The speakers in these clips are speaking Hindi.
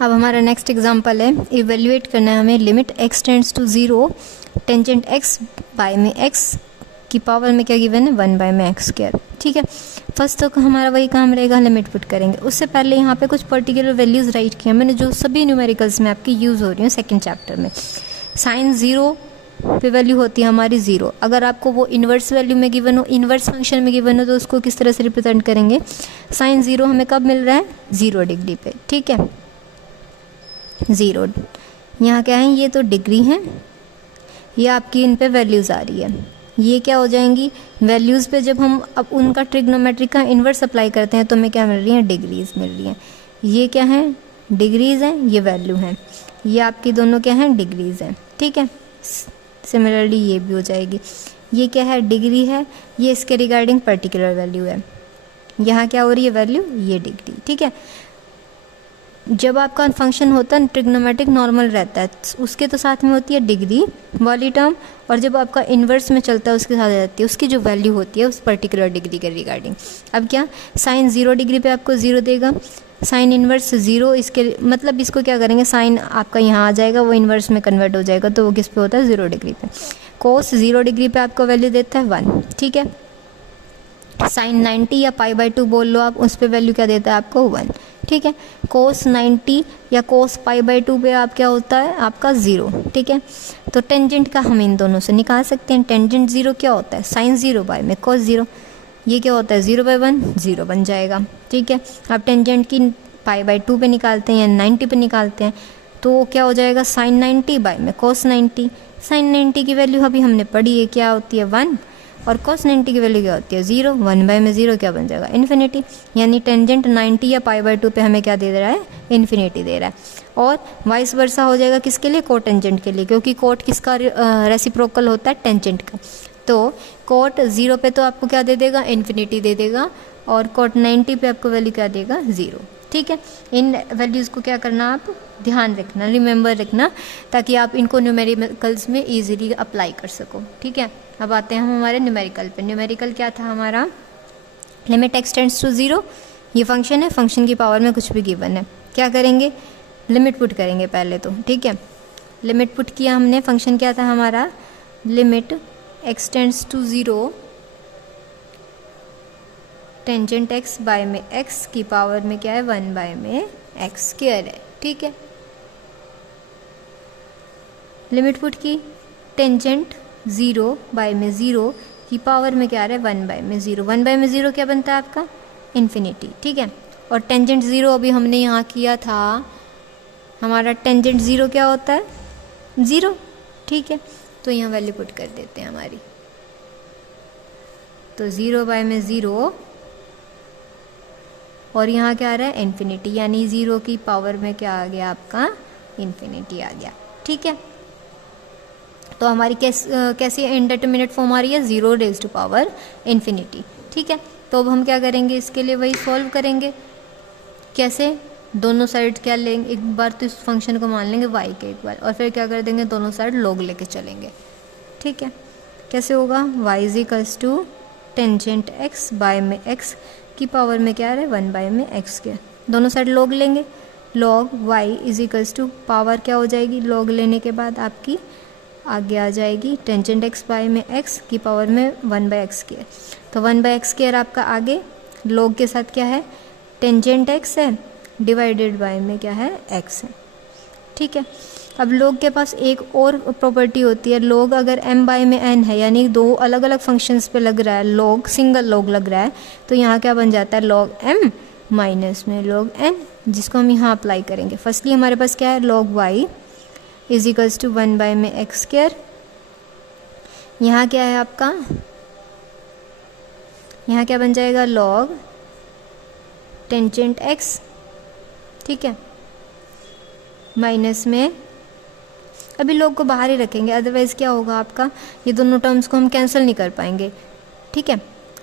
अब हमारा नेक्स्ट एग्जांपल है, इवेल्युएट करना है हमें limit x tends to 0 tangent x by में x की पावर में क्या गिवन है 1 बाय में एक्स स्क्वायर। ठीक है, फर्स्ट तो हमारा वही काम रहेगा, लिमिट पुट करेंगे। उससे पहले यहाँ पे कुछ पर्टिकुलर वैल्यूज़ राइट किया मैंने जो सभी न्यूमेरिकल्स में आपकी यूज़ हो रही हूँ सेकेंड चैप्टर में। साइन 0 पे वैल्यू होती है हमारी 0। अगर आपको वो इन्वर्स वैल्यू में गिवन हो, इन्वर्स फंक्शन में गिवन हो, तो उसको किस तरह से रिप्रेजेंट करेंगे। साइन 0 हमें कब मिल रहा है 0 डिग्री पे। ठीक है, 0 यहाँ क्या है, ये तो डिग्री है, ये आपकी इन पे वैल्यूज़ आ रही है। ये क्या हो जाएंगी वैल्यूज़ पे, जब हम अब उनका ट्रिग्नोमेट्रिक का इन्वर्स अप्लाई करते हैं तो हमें क्या मिल रही है डिग्रीज मिल रही हैं। ये क्या है डिग्रीज हैं, ये वैल्यू हैं, ये आपकी दोनों क्या हैं डिग्रीज हैं। ठीक है, सिमिलरली ये भी हो जाएगी, ये क्या है डिग्री है, ये इसके रिगार्डिंग पर्टिकुलर वैल्यू है। यहाँ क्या हो रही है वैल्यू, ये डिग्री। ठीक है, जब आपका फंक्शन होता है ट्रिग्नोमेट्रिक नॉर्मल रहता है उसके तो साथ में होती है डिग्री वाली टर्म, और जब आपका इन्वर्स में चलता है उसके साथ रहती है उसकी जो वैल्यू होती है उस पर्टिकुलर डिग्री के रिगार्डिंग। अब क्या साइन 0 डिग्री पे आपको 0 देगा, साइन इन्वर्स 0, इसके मतलब इसको क्या करेंगे साइन आपका यहाँ आ जाएगा, वो इन्वर्स में कन्वर्ट हो जाएगा, तो वो किस पे होता है 0 डिग्री पे। कोस 0 डिग्री पे आपको वैल्यू देता है 1। ठीक है, साइन 90 या π/2 बोल लो आप, उस पर वैल्यू क्या देता है आपको 1। ठीक है, कोस 90 या कोस π/2 पे आप क्या होता है आपका 0। ठीक है, तो टेंजेंट का हम इन दोनों से निकाल सकते हैं। टेंजेंट 0 क्या होता है साइन 0 बाय में कोस 0, ये क्या होता है 0/1 0 बन जाएगा। ठीक है, अब टेंजेंट की π/2 पे निकालते हैं या 90 पे निकालते हैं तो क्या हो जाएगा साइन 90 बाय में कोस 90। साइन 90 की वैल्यू अभी हमने पढ़ी है क्या होती है 1, और cos 90 की वैल्यू क्या होती है 0। 1 बाय में 0 क्या बन जाएगा इन्फिनिटी, यानी टेंजेंट 90 या π/2 पे हमें क्या दे रहा है इन्फिनिटी दे रहा है। और वाइस वर्सा हो जाएगा किसके लिए कोटेंजेंट के लिए, क्योंकि कोट किसका रेसिप्रोकल होता है टेंजेंट का। तो कोट 0 पे तो आपको क्या दे देगा इन्फिनिटी दे देगा, और कोट 90 पे आपको वैल्यू क्या देगा 0। ठीक है, इन वैल्यूज़ को क्या करना आप ध्यान रखना, रिमेंबर रखना, ताकि आप इनको न्यूमेरिकल्स में इजीली अप्लाई कर सको। ठीक है, अब आते हैं हम हमारे न्यूमेरिकल पे। न्यूमेरिकल क्या था हमारा, लिमिट x टेंड्स टू 0, ये फंक्शन है, फंक्शन की पावर में कुछ भी गिवन है, क्या करेंगे लिमिट पुट करेंगे पहले तो। ठीक है, लिमिट पुट किया हमने, फंक्शन क्या था हमारा limit x tends to 0 tangent x by में x की पावर में क्या है 1 बाय में एक्स स्क्वायर है। ठीक है, लिमिट पुट की, टेंजेंट 0 बाय में 0 की पावर में क्या आ रहा है 1 बाय में 0। 1 बाय में 0 क्या बनता है आपका इन्फिनिटी। ठीक है, और टेंजेंट 0 अभी हमने यहाँ किया था, हमारा टेंजेंट 0 क्या होता है 0। ठीक है, तो यहाँ वैल्यू पुट कर देते हैं हमारी, तो 0 बाय में 0 और यहाँ क्या आ रहा है इन्फिनिटी, यानी 0 की पावर में क्या आ गया आपका इन्फिनिटी आ गया। ठीक है, तो हमारी कैसी इनडेटर्मिनेट फॉर्म आ रही है 0 रेज़ टू पावर इन्फिनिटी। ठीक है, तो अब हम क्या करेंगे इसके लिए वही सॉल्व करेंगे। कैसे, दोनों साइड क्या लेंगे, एक बार तो इस फंक्शन को मान लेंगे y के एक बार, और फिर क्या कर देंगे दोनों साइड log लेके चलेंगे। ठीक है, कैसे होगा y is equals to tangent x by में x की पावर में क्या आ रहा है 1 बाय में x के, दोनों साइड log लेंगे, log y is equals to power क्या हो जाएगी log लेने के बाद आपकी आगे आ जाएगी टेंजेंट x बाय में x की पावर में 1 बाय एक्स स्क्वायर। तो 1 बाय एक्स स्क्वायर आपका आगे log के साथ क्या है टेंजेंट x है डिवाइडेड बाय में क्या है x है। ठीक है, अब log के पास एक और प्रॉपर्टी होती है, log अगर m बाय में n है, यानी दो अलग अलग फंक्शंस पे लग रहा है log, सिंगल log लग रहा है, तो यहाँ क्या बन जाता है log m माइनस में log n, जिसको हम यहाँ अप्लाई करेंगे। फर्स्टली हमारे पास क्या है log y is equals to 1 by में एक्स स्क्वायर, यहाँ क्या है आपका, यहाँ क्या बन जाएगा log टेंजेंट x। ठीक है, माइनस में अभी log को बाहर ही रखेंगे, अदरवाइज़ क्या होगा आपका ये दोनों टर्म्स को हम कैंसिल नहीं कर पाएंगे। ठीक है,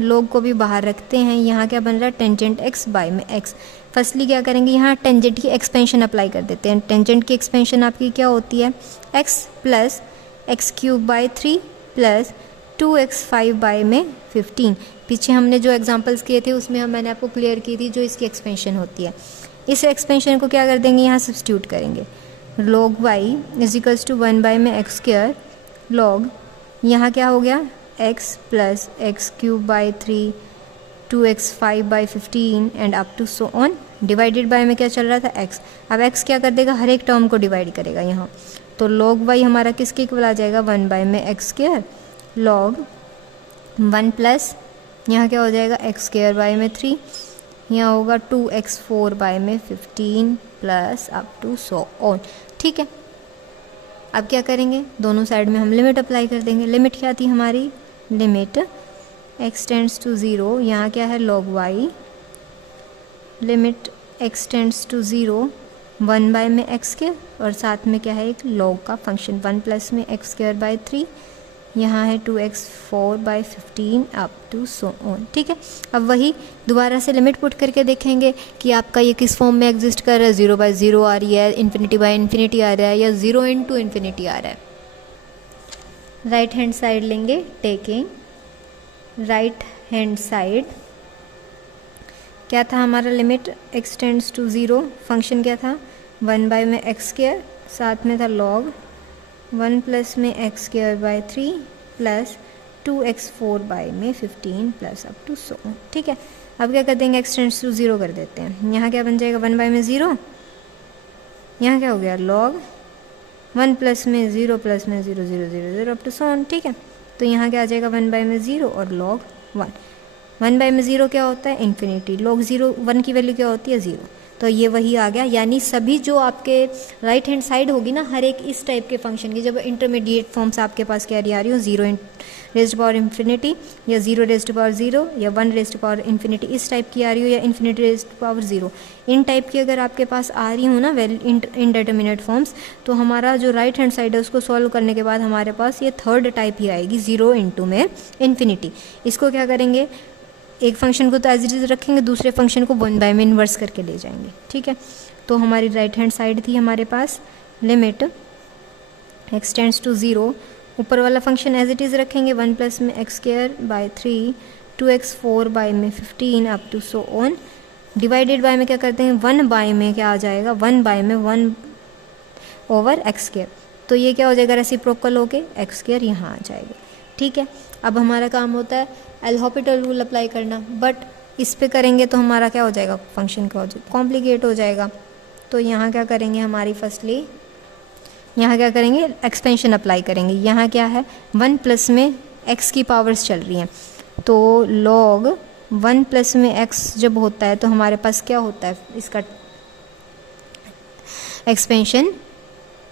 log को भी बाहर रखते हैं, यहाँ क्या बन रहा है टेंजेंट x बाय में x। फर्स्टली क्या करेंगे यहाँ टेंजेंट की एक्सपेंशन अप्लाई कर देते हैं। टेंजेंट की एक्सपेंशन आपकी क्या होती है x plus x cube by 3 plus 2x 5 by में 15। पीछे हमने जो एग्जांपल्स किए थे उसमें मैंने आपको क्लियर की थी जो इसकी एक्सपेंशन होती है। इस एक्सपेंशन को क्या कर देंगे, यहाँ सब्स्टिट्यूट करेंगे। log y is equals to 1 by में एक्स स्क्वायर log, यहाँ क्या हो गया x plus x cube by 3 2x 5 by 15 and up to so on. Divided by में क्या चल रहा था x, अब x क्या कर देगा, हर एक टर्म को डिवाइड करेगा यहाँ, तो log y हमारा किसके इक्वल आ जाएगा, 1 बाई में एक्स स्क्वायर log 1 प्लस यहाँ क्या हो जाएगा एक्स स्क्वायर बाई में 3, यहाँ होगा 2x 4 बाई में 15 plus up to so on. ठीक है, अब क्या करेंगे, दोनों साइड में हम लिमिट अप्लाई कर देंगे। लिमिट क्या थी हमारी, लिमिट x टेंड्स टू 0, यहाँ क्या है log y, limit x tends to 0 1 by में एक्स स्क्वायर और साथ में क्या है एक log का फंक्शन 1 प्लस में एक्स स्क्वायर बाई 3, यहाँ है 2x 4 by 15 up to so on. ठीक है, अब वही दोबारा से लिमिट पुट करके देखेंगे कि आपका ये किस फॉर्म में एग्जिस्ट कर रहा है, 0 बाई 0 आ रही है, इन्फिनिटी बाई इन्फिनिटी आ रहा है, या 0 इंटू इन्फिनिटी आ रहा है। राइट हैंड साइड लेंगे, टेकिंग राइट हैंड साइड, क्या था हमारा limit x tends to 0, function क्या था 1 बाई में एक्स स्क्वायर, साथ में था log 1 प्लस में x square by 3 plus 2x 4 by में 15 प्लस अप टू सो। ठीक है, अब क्या कर देंगे, x टेंड्स टू 0 कर देते हैं, यहाँ क्या बन जाएगा 1 बाई में 0, यहाँ क्या हो गया log 1 प्लस में 0 प्लस में 0 0 0 0 अप टू सो। ठीक है, तो यहाँ क्या आ जाएगा 1 बाई में 0 और log 1 बाई में 0 क्या होता है इन्फिनिटी, log 0 1 की वैल्यू क्या होती है 0, तो ये वही आ गया। यानी सभी जो आपके राइट हैंड साइड होगी ना हर एक इस टाइप के फंक्शन की, जब इंटरमीडिएट फॉर्म्स आपके पास क्या आ रही हो, 0 रेज्ड पावर इन्फिनिटी या 0 रेज्ड पावर 0 या 1 रेज्ड पावर इन्फिनिटी इस टाइप की आ रही हो, या इन्फिनिटी रेज्ड पावर 0, इन टाइप की अगर आपके पास आ रही हो ना इनडेटर्मिनेट फॉर्म्स, तो हमारा जो राइट हैंड साइड है उसको सॉल्व करने के बाद हमारे पास ये थर्ड टाइप ही आएगी, 0 इंटू में इन्फिनिटी। इसको क्या करेंगे, एक फंक्शन को तो एज इट इज रखेंगे, दूसरे फंक्शन को 1 बाय में इन्वर्स करके ले जाएंगे। ठीक है, तो हमारी राइट हैंड साइड थी हमारे पास लिमिट x टेंड्स टू 0, ऊपर वाला फंक्शन एज इट इज रखेंगे 1 प्लस में x square by 3 2x 4 by में 15 up to so on. Divided by में क्या करते हैं, 1 बाय में क्या आ जाएगा, 1 बाय में 1 ओवर एक्स स्क्वायर, तो ये क्या हो जाएगा रेसिप्रोकल होके एक्स स्क्वायर यहाँ आ जाएगा। ठीक है, अब हमारा काम होता है एल हॉपिटल रूल अप्लाई करना, बट इस पे करेंगे तो हमारा क्या हो जाएगा, फंक्शन का कॉम्प्लिकेट हो जाएगा। तो यहाँ क्या करेंगे, हमारी फर्स्टली यहाँ क्या करेंगे, एक्सपेंशन अप्लाई करेंगे। यहाँ क्या है 1 प्लस में x की पावर्स चल रही हैं, तो log 1 प्लस में x जब होता है तो हमारे पास क्या होता है, इसका एक्सपेंशन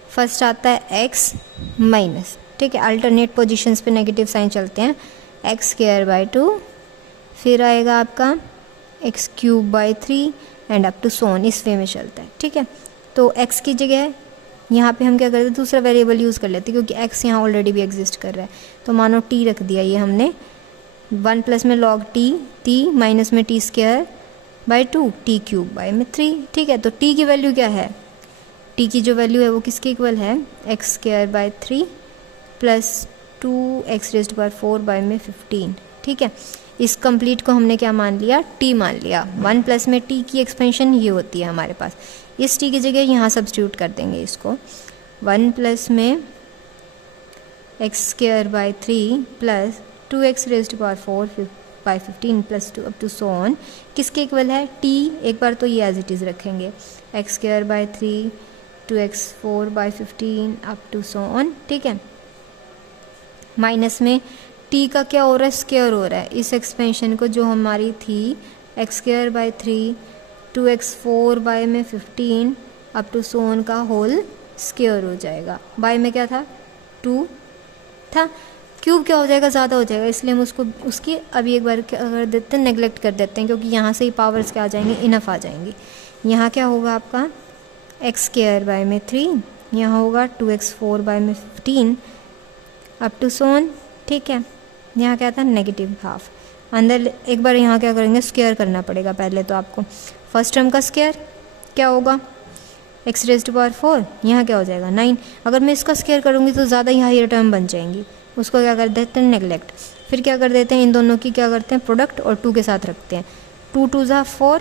फर्स्ट आता है x माइनस, ठीक है, अल्टरनेट पोजीशंस पे नेगेटिव साइन चलते हैं, एक्स स्क्वायर बाई 2, फिर आएगा आपका x cube by 3 and up to so on, इस वे में चलता है। ठीक है, तो x की जगह यहाँ पे हम क्या करते हैं, दूसरा वेरिएबल यूज़ कर लेते हैं, क्योंकि x यहाँ ऑलरेडी भी एग्जिस्ट कर रहा है, तो मानो t रख दिया ये हमने, 1 प्लस में log t माइनस में t square by 2 t cube by में 3। ठीक है, तो t की वैल्यू क्या है, t की जो वैल्यू है वो किसके इक्वल है, x square by 3 plus 2x raised power 4 by में 15। ठीक है, इस कंप्लीट को हमने क्या मान लिया, t मान लिया। 1 प्लस में t की एक्सपेंशन ये होती है हमारे पास, इस t की जगह यहाँ सब्स्टिट्यूट कर देंगे इसको, 1 प्लस में x square by 3 plus 2x raised power 4 by 15 plus 2 up to so on, किसके इक्वल है, t, एक बार तो ये एज इट इज़ रखेंगे, x square by 3 2x 4 by 15 up to so on. ठीक है, माइनस में t का क्या हो रहा है, स्क्वायर हो रहा है, इस एक्सपेंशन को जो हमारी थी x square by 3 2x 4 by में 15 अप टू सो ऑन का होल स्क्वायर हो जाएगा, बाई में क्या था 2 था, क्यूब क्या हो जाएगा, ज़्यादा हो जाएगा, इसलिए हम उसको उसकी अभी एक बार क्या कर देते हैं, नेगलेक्ट कर देते हैं, क्योंकि यहाँ से ही पावर्स क्या आ जाएंगे, इनफ आ जाएंगी। यहाँ क्या होगा आपका एक्स स्क्वायर बाई में 3, यहाँ होगा 2x 4 बाई में 15 अप टू सोन। ठीक है, यहाँ क्या था नेगेटिव हाफ, अंदर एक बार यहाँ क्या करेंगे, स्क्वायर करना पड़ेगा पहले तो आपको, फर्स्ट टर्म का स्क्वायर क्या होगा, एक्स रेज़्ड पावर 4, यहाँ क्या हो जाएगा 9, अगर मैं इसका स्क्वायर करूँगी तो ज़्यादा यहाँ ये टर्म बन जाएंगी, उसको क्या कर देते हैं नेगलेक्ट, फिर क्या कर देते हैं, इन दोनों की क्या करते हैं प्रोडक्ट और 2 के साथ रखते हैं, 2 2 ज़ा 4,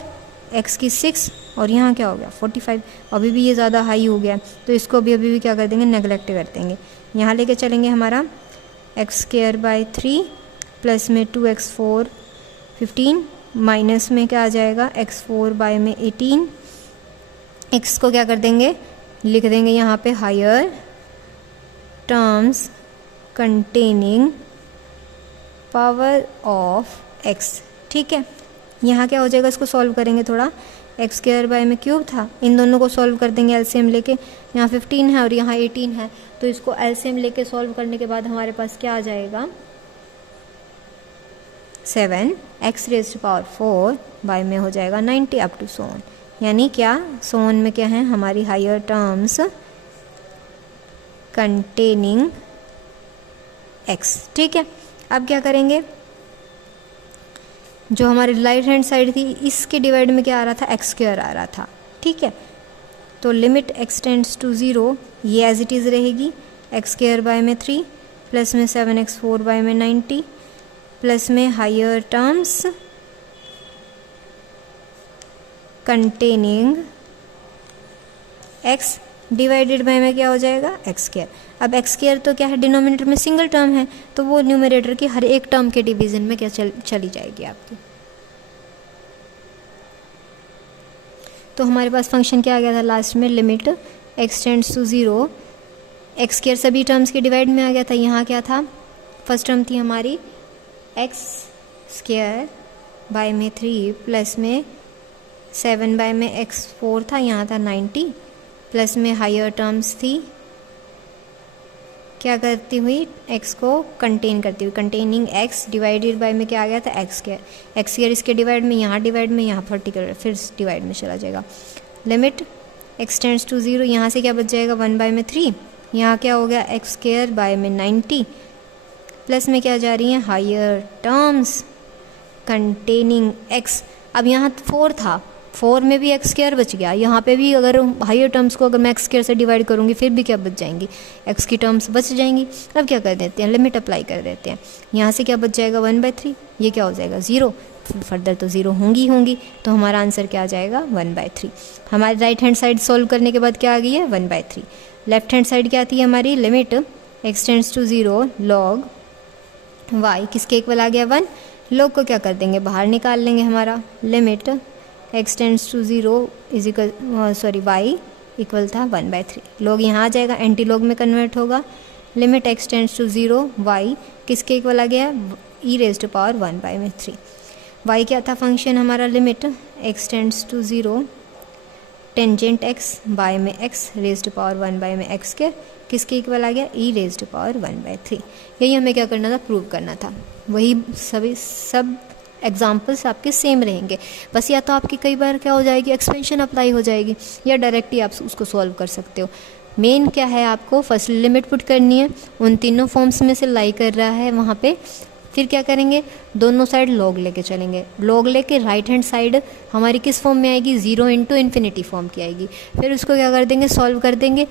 एक्स की 6 और यहाँ क्या हो गया 45। अभी भी ये ज़्यादा हाई हो गया, तो इसको अभी क्या कर देंगे, नेगलेक्ट कर देंगे। यहाँ लेके चलेंगे हमारा x²/3 प्लस में 2x4 15 माइनस में क्या आ जाएगा x4/18। x को क्या कर देंगे, लिख देंगे यहाँ पे higher terms containing power of x। ठीक है, यहाँ क्या हो जाएगा, इसको सॉल्व करेंगे थोड़ा। x² था, इन दोनों को सॉल्व कर देंगे एलसीएम लेके। यहाँ 15 है और यहाँ 18 है, तो इसको एलसीएम लेके सॉल्व करने के बाद हमारे पास क्या आ जाएगा 7x⁴ बाय में हो जाएगा 90 अप टू सो ऑन। यानी क्या सोन में क्या है हमारी हायर टर्म्स कंटेनिंग x। ठीक है, अब क्या करेंगे, जो हमारी राइट हैंड साइड थी इसके डिवाइड में क्या आ रहा था x² आ रहा था। ठीक है, तो लिमिट x टेंड्स टू 0 ये एज इट इज़ रहेगी x²/3 प्लस में 7x4/90 प्लस में higher terms containing x divided by में क्या हो जाएगा x²। अब x² तो क्या है, डिनोमिनेटर में सिंगल टर्म है, तो वो न्यूमरेटर की हर एक टर्म के डिवीजन में क्या चली जाएगी आपकी। तो हमारे पास फंक्शन क्या आ गया था लास्ट में, limit x tends to 0, x² सभी टर्म्स के डिवाइड में आ गया था। यहाँ क्या था, फर्स्ट टर्म थी हमारी x²/3 प्लस में 7/x4 था, यहाँ था 90 प्लस में हायर टर्म्स थी क्या करती हुई x को कंटेन करती हुई, कंटेनिंग x डिवाइडेड बाय में क्या आ गया था x² इसके डिवाइड में, यहाँ डिवाइड में, यहाँ पर्टिकुलर फिर डिवाइड में चला जाएगा। लिमिट x टेंड्स टू 0, यहाँ से क्या बच जाएगा 1/3, यहाँ क्या हो गया x²/90 प्लस में क्या जा रही है हायर टर्म्स कंटेनिंग x। अब यहाँ 4 था, 4 में भी x² बच गया, यहाँ पे भी अगर हायर टर्म्स को अगर मैं x² से डिवाइड करूँगी फिर भी क्या बच जाएंगी, x की टर्म्स बच जाएंगी। अब क्या कर देते हैं, लिमिट अप्लाई कर देते हैं। यहाँ से क्या बच जाएगा 1/3, ये क्या हो जाएगा 0, फर्दर तो 0 होंगी, तो हमारा आंसर क्या आ जाएगा 1/3। हमारी राइट हैंड साइड सॉल्व करने के बाद क्या आ गई है 1/3। लेफ्ट हैंड साइड क्या आती है हमारी, limit x tends to 0 log y किसके इक्वल आ गया 1, लॉग को क्या कर देंगे बाहर निकाल लेंगे, हमारा limit x tends to 0 is equal y equal था 1/3, लॉग यहाँ आ जाएगा एंटी लॉग में कन्वर्ट होगा। Limit x tends to 0 y किसके इक्वल आ गया e⁻1/3। y क्या था फंक्शन हमारा, limit x tends to 0 tangent x by में x⁻1 में x के किसके इक्वल आ गया e⁻1/3। यही हमें क्या करना था, प्रूव करना था। वही सब एग्जाम्पल्स आपके सेम रहेंगे, बस या तो आपकी कई बार क्या हो जाएगी एक्सपेंशन अप्लाई हो जाएगी, या डायरेक्टली आप उसको सॉल्व कर सकते हो। मेन क्या है, आपको फर्स्ट लिमिट पुट करनी है, उन तीनों फॉर्म्स में से लाई कर रहा है वहाँ पे, फिर क्या करेंगे दोनों साइड लॉग लेके चलेंगे। लॉग लेके राइट हैंड साइड हमारी किस फॉर्म में आएगी, 0 × इन्फिनिटी फॉर्म की आएगी। फिर उसको क्या कर देंगे, सॉल्व कर देंगे,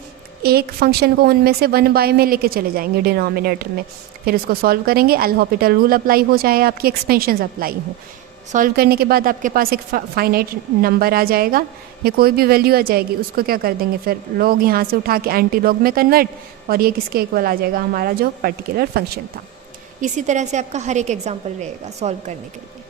एक फंक्शन को उनमें से 1/, में लेके चले जाएंगे डिनोमिनेटर में, फिर उसको सॉल्व करेंगे। एल हॉपिटल रूल अप्लाई हो, चाहे आपकी एक्सपेंशंस अप्लाई हो। सॉल्व करने के बाद आपके पास एक फाइनाइट नंबर आ जाएगा या कोई भी वैल्यू आ जाएगी, उसको क्या कर देंगे फिर लॉग यहाँ से उठा के एंटी लॉग में कन्वर्ट, और ये किसके इक्वल आ जाएगा हमारा जो पर्टिकुलर फंक्शन था। इसी तरह से आपका हर एक एग्जाम्पल रहेगा सॉल्व करने के लिए।